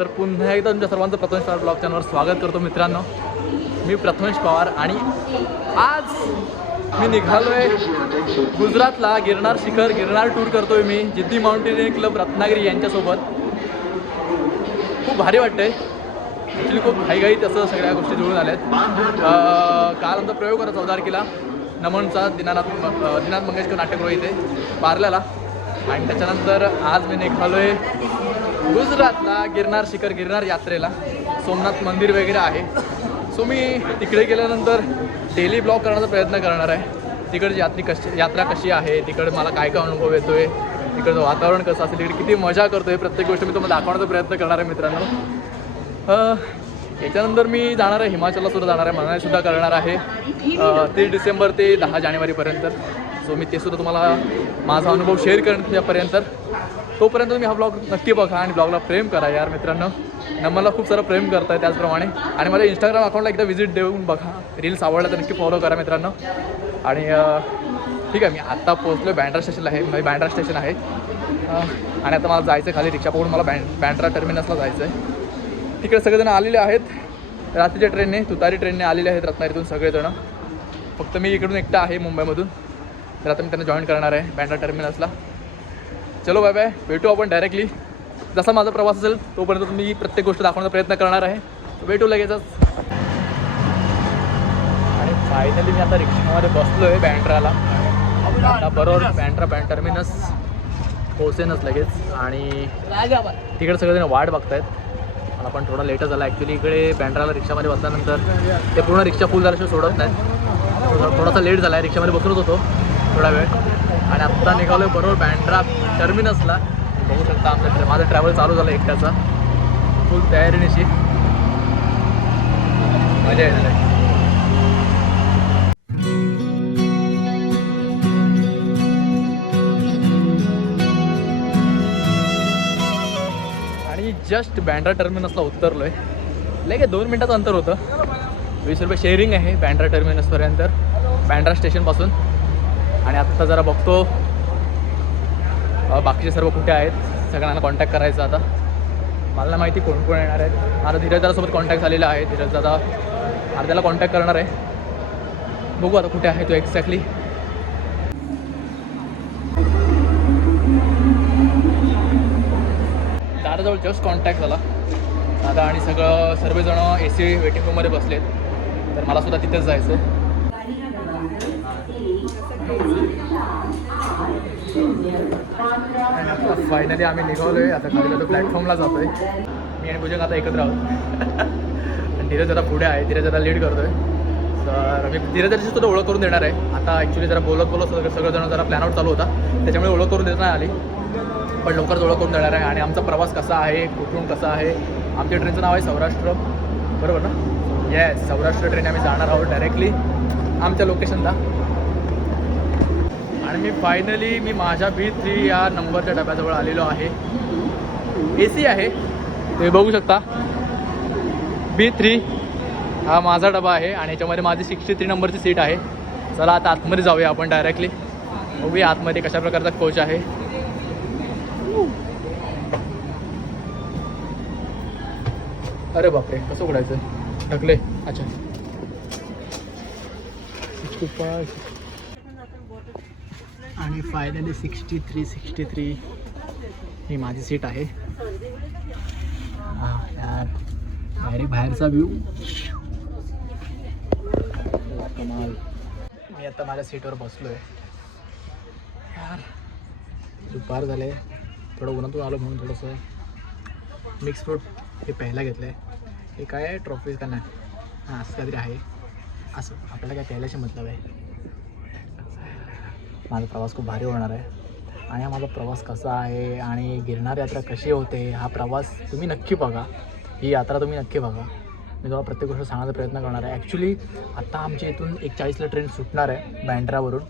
तर पुन्हा एकदा तुमच्या सर्वांचं प्रथमेश पवार ब्लॉग चॅनलवर स्वागत करतो मित्रांनो. मी प्रथमेश पवार आणि आज मी निघालो आहे गुजरातला गिरनार टूर करतो आहे मी जिद्दी माउंटेनियरिंग क्लब रत्नागिरी यांच्यासोबत. खूप भारी वाटतं आहे ॲक्च्युली. खूप घाईघाई तसं सगळ्या गोष्टी जुळून आल्या आहेत. काल आमचा प्रयोग होता 14 तारखेला नमनचा दिनानाथ मंगेशकर नाट्यगृह इथे पार्ल्याला. आणि त्याच्यानंतर आज मी निघालो आहे गुजरातला गिरनार यात्रेला. सोमनाथ मंदिर वगैरे आहे. सो मी तिकडे गेल्यानंतर डेली ब्लॉग करण्याचा प्रयत्न करणार आहे. तिकडची यात्रा कशी आहे, तिकडे मला काय काय अनुभव येतो आहे, तिकडचं वातावरण कसं असेल, तिकडे किती मजा करतो आहे, प्रत्येक गोष्ट मी तुम्हाला दाखवण्याचा प्रयत्न करणार आहे मित्रांनो. याच्यानंतर मी जाणार आहे हिमाचलला सुद्धा जाणार आहे, मनालीसुद्धा करणार आहे 30 डिसेंबर ते 10 जानेवारीपर्यंत. सो मी ते सुद्धा तुम्हाला माझा अनुभव शेअर करेन त्यापर्यंत. तोपर्यंत तुम्ही हा ब्लॉग नक्की बघा आणि ब्लॉगला प्रेम करा यार मित्रांनो. मला खूप सारं प्रेम करताय त्याचप्रमाणे. आणि माझ्या इंस्टाग्राम अकाउंटला एकदा व्हिजिट देऊन बघा. रील्स आवडल्या तर नक्की फॉलो करा मित्रांनो. आणि ठीक आहे, मी आत्ता पोहोचलो बँड्रा स्टेशनला आहे. म्हणजे बँड्रा स्टेशन आहे आणि आता मला जायचं खाली रिक्षा पकडून मला बँड्रा टर्मिनसला जायचं आहे. तिकडे सगळेजण आलेले आहेत रात्रीच्या ट्रेनने, तुतारी ट्रेनने आलेले आहेत रत्नागिरीतून सगळेजण. फक्त मी इकडून एकटा आहे मुंबईमधून. तर आता मी त्यांना जॉईन करणार आहे बँड्रा टर्मिनसला. चलो बाय बाय, भेटू आपण डायरेक्टली. जसा माझा प्रवास असेल तोपर्यंत तुम्ही प्रत्येक गोष्ट दाखवण्याचा प्रयत्न करणार आहे. भेटू लगेचच. आणि फायनली मी आता रिक्षामध्ये बसलो आहे बँड्राला. आता बरोबर बँड्रा टर्मिनस पोहोचेनच लगेच. आणि तिकडे सगळेजण वाट बघतायत. मला पण थोडा लेटच झाला ॲक्च्युली. इकडे बँड्राला रिक्षामध्ये बसल्यानंतर ते पूर्ण रिक्षा फुल झाल्याशिवाय सोडत नाहीत. थोडासा लेट झाला आहे. रिक्षामध्ये बसलोच होतो थोडा वेळ. आणि आत्ता निघालो आहे बरोबर बँड्रा टर्मिनसला. बघू शकता माझा ट्रॅव्हल चालू झाला एकट्याचा फुल तयारीनिशी. मजा येणार आहे. आणि जस्ट बँड्रा टर्मिनसला उतरलो आहे. लगे 2 मिनटाचं अंतर होतं. 20 रुपये शेअरिंग आहे बँड्रा टर्मिनसपर्यंत बँड्रा स्टेशनपासून. आणि आत्ता जरा बघतो बाकीचे सर्व कुठे आहेत. सगळ्यांना कॉन्टॅक्ट करायचा आता. मला नाही माहिती कोण कोण येणार आहेत. माझा धीरजदादासोबत कॉन्टॅक्ट झालेला आहे. धीरजदादा अर्ध्याला कॉन्टॅक्ट करणार आहे. बघू आता कुठे आहे तो एक्झॅक्टली. दादाजवळ जस्ट कॉन्टॅक्ट झाला. दादा आणि सर्वजण AC वेटिंग रूममध्ये बसलेत. तर मला सुद्धा तिथेच जायचं आहे. फायनली आम्ही निघालो आहे. आता खाली प्लॅटफॉर्मला जातो आहे. मी आणि पूजक आता एकत्र आहोत. आणि धीरज जरा पुढे आहे. धीरज जरा लीड करतो आहे. तर मी धीरजची सुद्धा ओळख करून देणार आहे. आता ॲक्च्युली जरा बोलत सगळेजण जरा प्लॅन आउट चालू होता त्याच्यामुळे ओळख करून देत नाही आली. पण लवकरच ओळख करून देणार आहे. आणि आमचा प्रवास कसा आहे, कुठून कसा आहे. आमच्या ट्रेनचं नाव आहे सौराष्ट्र, बरोबर ना? Yes, Saurashtra train. आम्ही जाणार आहोत डायरेक्टली आमच्या लोकेशनला. आणि मी फायनली माझ्या B3 या नंबरच्या डब्याजवळ आलेलो आहे. AC आहे, तुम्ही बघू शकता. B3 हा माझा डबा आहे आणि याच्यामध्ये माझी 63 नंबरची सीट आहे. चला आता आतमध्ये जाऊया आपण डायरेक्टली. बघूया आतमध्ये कशा प्रकारचा कोच आहे. अरे बापरे, कसं उघडायचं, ढकले. अच्छा, आणि फायनली 63 ही माझी सीट आहे. हां यार, डायरेक्ट बाहेरचा व्ह्यू कमाल. मी आता माझ्या सीटवर बसलो आहे. यार दुपार झाले, थोडं उन्हातून आलो म्हणून थोडंसं मिक्स फ्रूट हे पहिला घेतलं आहे. हे काय आहे, ट्रॉफीज का नाही, हां असं काहीतरी आहे. असं आपल्याला काय प्यायल्याशी मतलब आहे. माझा प्रवास खूप भारी होणार आहे. आणि हा माझा प्रवास कसा आहे आणि गिरनार यात्रा कशी होते, हा प्रवास तुम्ही नक्की बघा. ही यात्रा तुम्ही नक्की बघा. मी तुम्हाला प्रत्येक गोष्ट सांगण्याचा प्रयत्न करणार आहे. ॲक्च्युली आत्ता आमच्या इथून 1:40ला ट्रेन सुटणार आहे बँड्रावरून.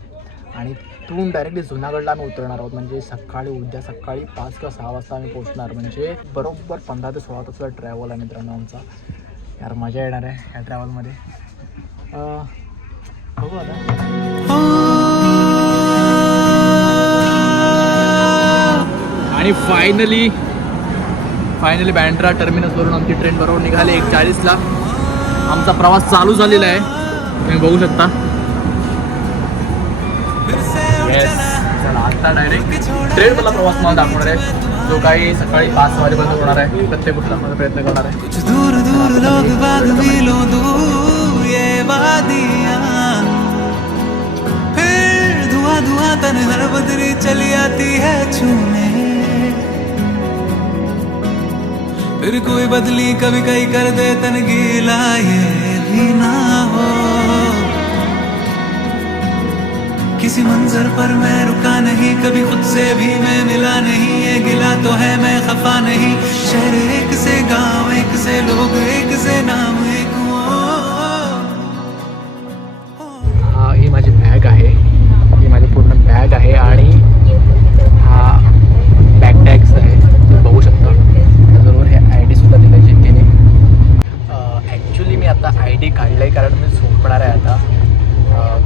आणि तिथून डायरेक्टली जुनागडला आम्ही उतरणार आहोत. म्हणजे उद्या सकाळी 5 किंवा 6 वाजता आम्ही पोहोचणार. म्हणजे बरोबर 15 ते 16 तासाचा ट्रॅव्हल आहे मित्रांनो आमचा. यार मजा येणार आहे ह्या ट्रॅव्हलमध्ये. बघू आता. आणि फायनली बँड्रा टर्मिनसवरून आमची ट्रेन बरोबर निघाली 1:40ला. आमचा प्रवास चालू झालेला आहे, तुम्ही बघू शकता. आता डायरेक्ट ट्रेनमधला प्रवास मला दाखवणार आहे, जो काही सकाळी 5 वाजेपर्यंत होणार आहे. प्रत्येक गोष्ट दाखवण्याचा प्रयत्न करणार आहे. चली आती है छूने, फिर कोई बदली कभी कहीं कर दे तन गीला, ये भी ना हो. किसी मंजर पर मैं रुका नहीं, कभी खुद से भी मैं मिला नहीं. ये गिला तो है मैं खफा नहीं. शहर एक से गांव, एक से लोग, एक से नाम, एक वो. हा ही माझी बॅग आहे, ही माझी पूर्ण बॅग आहे आणि हा बॅग टॅग्स आहे, तुम्ही बघू शकता. त्याचबरोबर हे ID सुद्धा दिलं आहे जिद्दीने. ॲक्च्युली मी आता ID काढलं आहे कारण मी झोपणार आहे आता,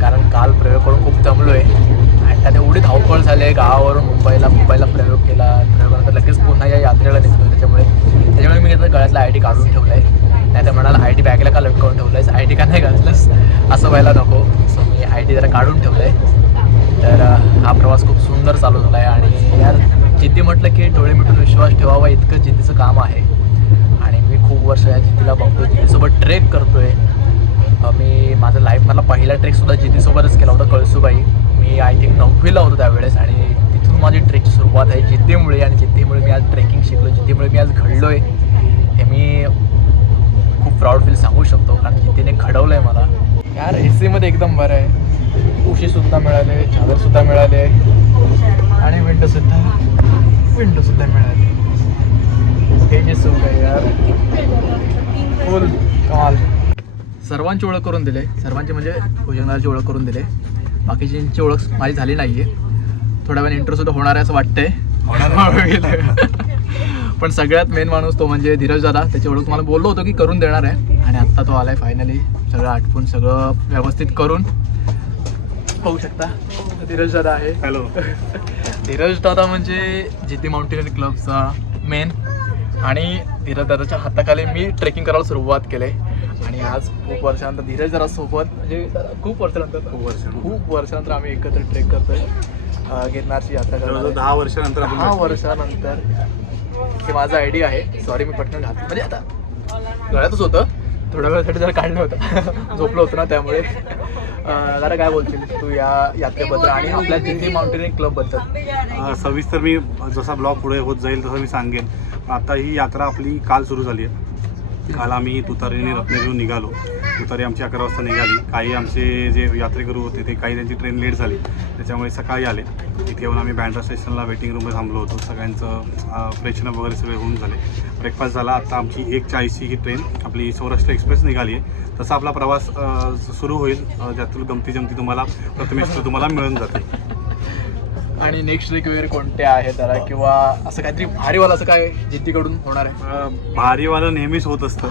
कारण काल प्रयोग करून खूप दमलो आहे आणि त्यात एवढी धावपळ झाली आहे. गावावरून मुंबईला प्रयोग केला, प्रयोगानंतर लगेच पुन्हा या यात्रेला निघतो. त्याच्यामुळे मी आता गळ्यातला ID काढून ठेवला आहे. नाही तर म्हणाला ID बॅगला का लटकवून ठेवलं आहेस, ID का नाही घातलंस, असं व्हायला नको. सो मी ID जरा काढून ठेवलं आहे. तर हा प्रवास खूप सुंदर चालू झाला आहे आणि यार जिद्दी म्हटलं की डोळे मिटून विश्वास ठेवावा, इतकं जिद्दीचं काम आहे. आणि मी खूप वर्ष या जिद्दीला बघतो, जिद्दीसोबत ट्रेक करतो आहे. मी माझं लाईफमधला पहिला ट्रेकसुद्धा जिद्दीसोबतच केला होता, कळसूबाई. मी आय थिंक 9वीला होतो त्यावेळेस आणि तिथून माझी ट्रेकची सुरुवात आहे जिद्दीमुळे. आणि जिद्दीमुळे मी आज ट्रेकिंग शिकलो, जिद्दीमुळे मी आज घडलो आहे, हे मी खूप प्राऊड फील सांगू शकतो, कारण जिद्दीने घडवलं आहे मला. यार AC मध्ये एकदम बरं आहे, उशीसुद्धा मिळाले, चादरसुद्धा मिळाले आणि विंडोसुद्धा मिळाले. हे जे सुख आहे यार, फुल कमाल. सर्वांची ओळख करून दिले, सर्वांची म्हणजे भुजंगाची ओळख करून दिले. बाकीच्यांची ओळख माझी झाली नाही आहे. थोड्या वेळाने इंट्रोसुद्धा होणार आहे असं वाटतंय. पण सगळ्यात मेन माणूस तो म्हणजे धीरज दादा. त्याची ओळख तुम्हाला बोललो होतो की करून देणार आहे आणि आत्ता तो आला आहे फायनली, सगळं आटपून सगळं व्यवस्थित करून. बघू शकता धीरज दादा आहे. हॅलो. धीरज दादा म्हणजे जिद्दी माउंटेनियरिंग क्लबचा मेन. आणि धीरज दादाच्या हाताखाली मी ट्रेकिंग करायला सुरुवात केली आणि आज खूप वर्षानंतर धीरज दादा सोबत, म्हणजे खूप वर्षानंतर आम्ही एकत्र ट्रेक करतोय. गिरनारची यात्रा करायला 10 वर्षानंतर. हे माझं ID आहे. सॉरी मी पटकन घातलं, म्हणजे आता गळ्यातच होतं, थोड्या वेळासाठी जरा काढलं होतं. झोपलं होतं ना त्यामुळे. जरा काय बोलशील तू या यात्रेबद्दल आणि आपल्या जिद्दी माउंटेनियरिंग क्लबबद्दल? सविस्तर मी जसा ब्लॉग पुढे होत जाईल तसं मी सांगेन. आता ही यात्रा आपली काल सुरू झाली आहे. काल आम्ही तुतारीने रत्नागिरीहून निघालो. तुतारी आमची 11 वाजता निघाली. काही आमचे जे यात्रेकरू होते ते काही त्यांची ट्रेन लेट झाली, त्याच्यामुळे सकाळी आले. इथे येऊन आम्ही बँड्रा स्टेशनला वेटिंग रूममध्ये थांबलो होतो. सगळ्यांचं फ्रेशनअप वगैरे सगळे होऊन झाले, ब्रेकफास्ट झाला. आता आमची 1:40ची ही ट्रेन आपली सौराष्ट्र एक्सप्रेस निघाली आहे. तसा आपला प्रवास सुरू होईल, ज्यातून गमती जमती तुम्हाला प्रथमेश तुम्हाला मिळून जाते. आणि नेक्स्ट ट्रेक वगैरे कोणते आहे त्याला, किंवा असं काहीतरी भारीवाला असं काय जिद्दीकडून होणार आहे? भारीवालं नेहमीच होत असतं,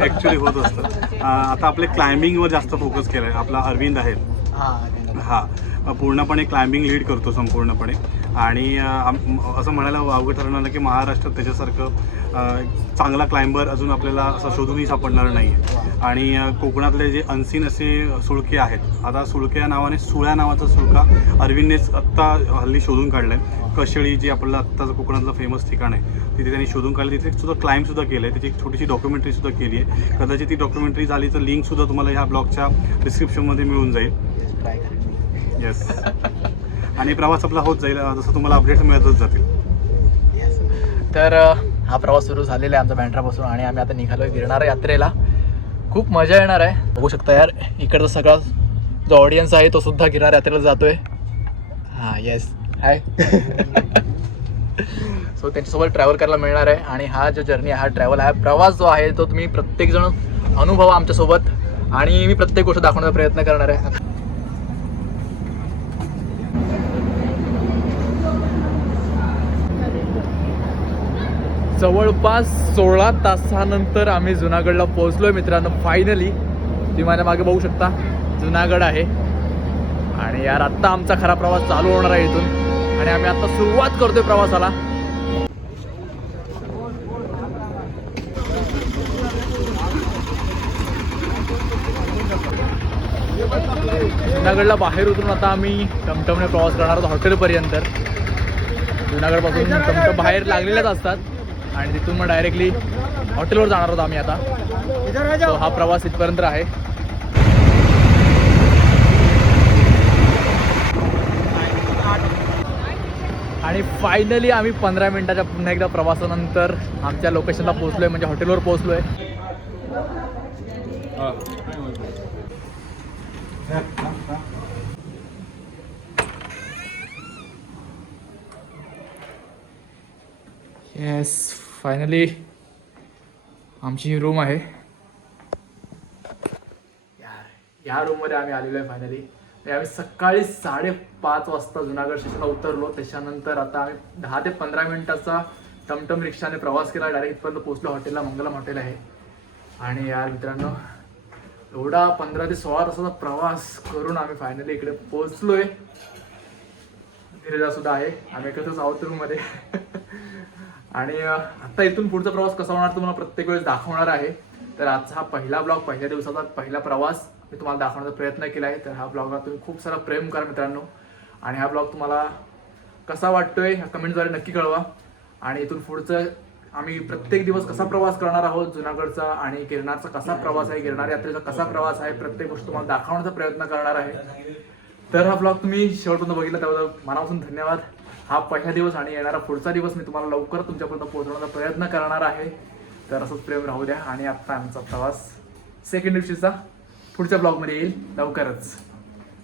ॲक्च्युली होत असतं. आता आपले क्लाइम्बिंगवर जास्त फोकस केला आहे. आपला अरविंद आहे, हा पूर्णपणे क्लाइम्बिंग लीड करतो संपूर्णपणे. आणि असं म्हणायला वावगं ठरणार नाही की महाराष्ट्रात त्याच्यासारखं चांगला क्लाइंबर अजून आपल्याला असं शोधूनही सापडणार नाही आहे. आणि कोकणातले जे अनसीन असे सुळके आहेत, आता सुळके या नावाने सुळ्या नावाचा सुळका अरविंदनेच आत्ता हल्ली शोधून काढला आहे. कशेळी जी आपल्याला आत्ताचं कोकणातलं फेमस ठिकाण आहे तिथे त्यांनी शोधून काढलं. तिथे सुद्धा क्लाइम्बसुद्धा केलं आहे. त्याची एक छोटीशी डॉक्युमेंटरीसुद्धा केली आहे. कदाचित ती डॉक्युमेंटरी झाली तर लिंकसुद्धा तुम्हाला ह्या ब्लॉगच्या डिस्क्रिप्शनमध्ये मिळून जाईल. येस. आणि प्रवास आपला होत जाईल, जसं तुम्हाला अपडेट मिळतच जातील. तर हा प्रवास सुरू झालेला आहे आमचा बँड्रापासून आणि आम्ही आता निघालो आहे गिरनार यात्रेला. खूप मजा येणार आहे. बघू शकता यार, इकडचा सगळा जो ऑडियन्स आहे तो सुद्धा गिरनार यात्रेला जातोय. हां येस हाय. सो त्यांच्यासोबत ट्रॅव्हल करायला मिळणार आहे. आणि हा जो जर्नी आहे, हा ट्रॅव्हल आहे, प्रवास जो आहे तो तुम्ही प्रत्येकजण अनुभवा आमच्यासोबत. आणि मी प्रत्येक गोष्ट दाखवण्याचा प्रयत्न करणार आहे. जवळपास 16 तासानंतर आम्ही जुनागडला पोहोचलोय मित्रांनो. फायनली तुम्ही माझ्या मागे बघू शकता जुनागड आहे. आणि यार आत्ता आमचा खरा प्रवास चालू होणार आहे इथून. आणि आम्ही आता सुरुवात करतोय प्रवासाला. जुनागडला बाहेर उतरून आता आम्ही टमटमने प्रवास करणार आहोत हॉटेलपर्यंत. जुनागडपासून टमटम बाहेर लागलेल्याच असतात आणि तिथून मग डायरेक्टली हॉटेलवर जाणार आहोत आम्ही आता. So हा प्रवास इथपर्यंत आहे. आणि फायनली आम्ही 15 मिनिटाच्या पुन्हा एकदा प्रवासानंतर आमच्या लोकेशनला पोहोचलोय, म्हणजे हॉटेलवर पोहोचलोय. येस, फायनली आमची ही रूम आहे. या रूममध्ये आम्ही आलेलो आहे फायनली. आम्ही सकाळी 5:30 वाजता जुनागड स्टेशनला उतरलो. त्याच्यानंतर आता आम्ही 10 ते 15 मिनिटाचा टमटम रिक्षाने प्रवास केला. डायरेक्ट इथपर्यंत पोहोचलो हॉटेलला. मंगलम हॉटेल आहे. आणि यार मित्रांनो, एवढा 15 ते 16 तासाचा प्रवास करून आम्ही फायनली इकडे पोहोचलोय. धीरजा सुद्धा आहे. आम्ही एकत्रच आहोत रूममध्ये. आणि आता इथून पुढचा प्रवास कसा होणार तुम्हाला प्रत्येक वेळेस दाखवणार आहे. तर आजचा हा पहिला ब्लॉग, पहिल्या दिवसाचा पहिला प्रवास मी तुम्हाला दाखवण्याचा प्रयत्न केला आहे. तर हा ब्लॉगला तुम्ही खूप सारा प्रेम करा मित्रांनो. आणि हा ब्लॉग तुम्हाला कसा वाटतोय ह्या कमेंटद्वारे नक्की कळवा. आणि इथून पुढचं आम्ही प्रत्येक दिवस कसा प्रवास करणार आहोत जुनागडचा, आणि गिरनारचा कसा प्रवास आहे, गिरनार यात्रेचा कसा प्रवास आहे, प्रत्येक गोष्ट तुम्हाला दाखवण्याचा प्रयत्न करणार आहे. तर हा ब्लॉग तुम्ही शेवटपर्यंत बघितला त्याबद्दल मनापासून धन्यवाद. हा पहिला दिवस आणि येणारा पुढचा दिवस मी तुम्हाला लवकर तुमच्यापर्यंत पोहोचवण्याचा प्रयत्न करणार आहे. तर असंच प्रेम राहू द्या. आणि आत्ता आमचा प्रवास सेकंड दिवशीचा पुढच्या ब्लॉगमध्ये येईल लवकरच.